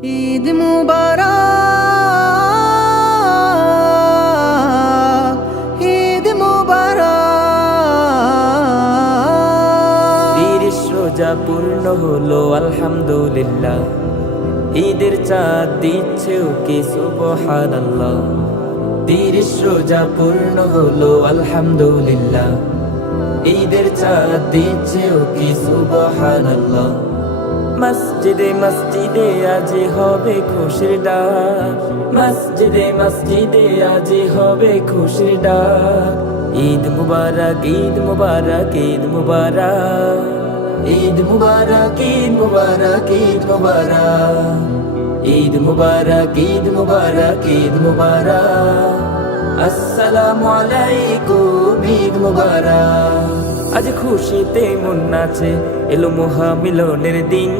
ঈদ মুবারক, ঈদ মুবারক। 30 রোজা পূর্ণ হলো আলহামদুলিল্লাহ, ঈদের চাঁদ দিচ্ছে ওকে সুবহানাল্লাহ। 30 রোজা পূর্ণ হলো আলহামদুলিল্লাহ, ঈদের চাঁদ দিচ্ছে ওকে সুবহানাল্লাহ। মসজিদে মসজিদে আজ হবে খুশির ডাক, মসজিদে মসজিদে আজ হবে খুশির ডাক। ঈদ মুবারক, ঈদ মুবারক, ঈদ মুবারক, ঈদ মুবারক, ঈদ মুবারক, ঈদ মুবারক, ঈদ মুবারক, ঈদ মুবারক, ঈদ মুবারক। আসসালামু আলাইকুম, ঈদ মুবারক। আজ খুশিতে মন নাচে, এলো মহামিলনের দিন।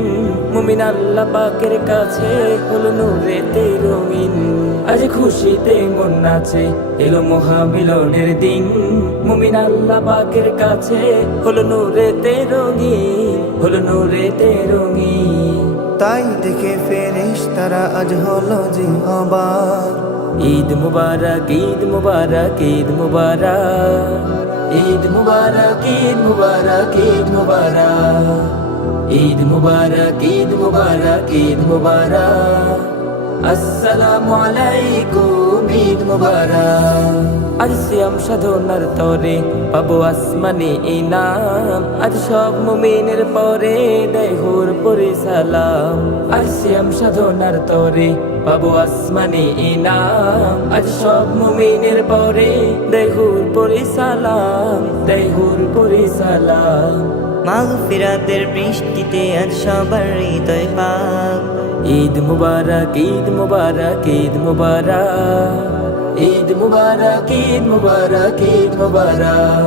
মুমিন আল্লাহ পাকের কাছে হলো নূরেতে রঙিন। আজ খুশিতে মন নাচে, এলো মহামিলনের দিন। মুমিন আল্লাহ পাকের কাছে হলো নূরেতে রঙিন, হলো নূরেতে রঙিন। তাই দেখে ফেরেশতারা আজ হলো যে অবাক। ঈদ মুবারক, ঈদ মুবারক, ঈদ মুবারক, ঈদ মুবারক, ঈদ মুবারক, ঈদ মুবারক, ঈদ মুবারক, ঈদ মুবারক, ঈদ মুবারক। আসসালামু আলাইকুম, ঈদ মুবারক। আজ সিয়াম সাধনার তরে পাবো আসমানে ইনাম। আজ সব মুমিনের পরে দেয় হুর পরে সালাম। আজ সিয়াম সাধনার তরে পাবো আসমানে ইনাম। আজ সব মুমিনের পরে দেয় হুর পরে সালাম, দেয় হুর পরে সালাম। মাগফিরাতের বৃষ্টিতে আজ সবার হৃদয় পাক। ঈদ মুবারক, ঈদ মুবারক, ঈদ মুবারক, ঈদ মুবারক, ঈদ মুবারক, ঈদ মুবারক,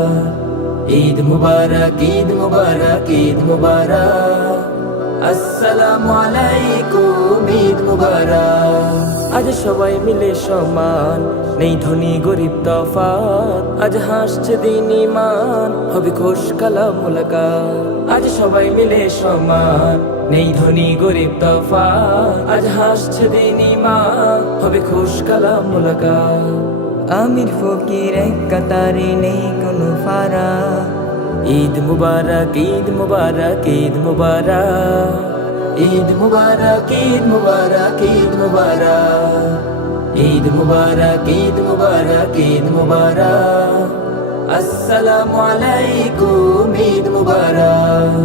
ঈদ মুবারক, ঈদ মুবারক, ঈদ মুবারক। আসসালামু আলাইকুম, ঈদ মুবারক। আজ সবাই মিলে সমান, নেই ধনী গরিব তফাৎ। আজ হাসছে দিন ইমান, হবে খুশ কালা মুলাকাত। আজ সবাই মিলে সমান, নেই ধনী গরিব তফাৎ। আজ হাসছে দিন ইমান, হবে খুশ কালা মুলাকাত। আমির ফকির এক কাতারে নেই কোনো ফারাক। ঈদ মুবারক, ঈদ মুবারক, ঈদ মুবারক, ঈদ মুবারক, ঈদ মুবারক, ঈদ মুবারক, ঈদ মুবারক, ঈদ মুবারক, ঈদ মুবারক। আসসালামু আলাইকুম, ঈদ মুবারক।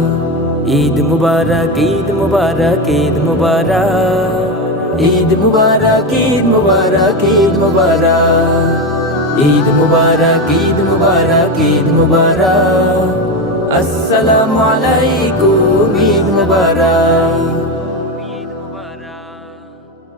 ঈদ মুবারক, ঈদ মুবারক, ঈদ মুবারক, ঈদ মুবারক, ঈদ মুবারক, ঈদ মুবারক, ঈদ মুবারক, ঈদ মুবারক, ঈদ মুবারক। আসসালামু আলাইকুম, ঈদ মুবারক।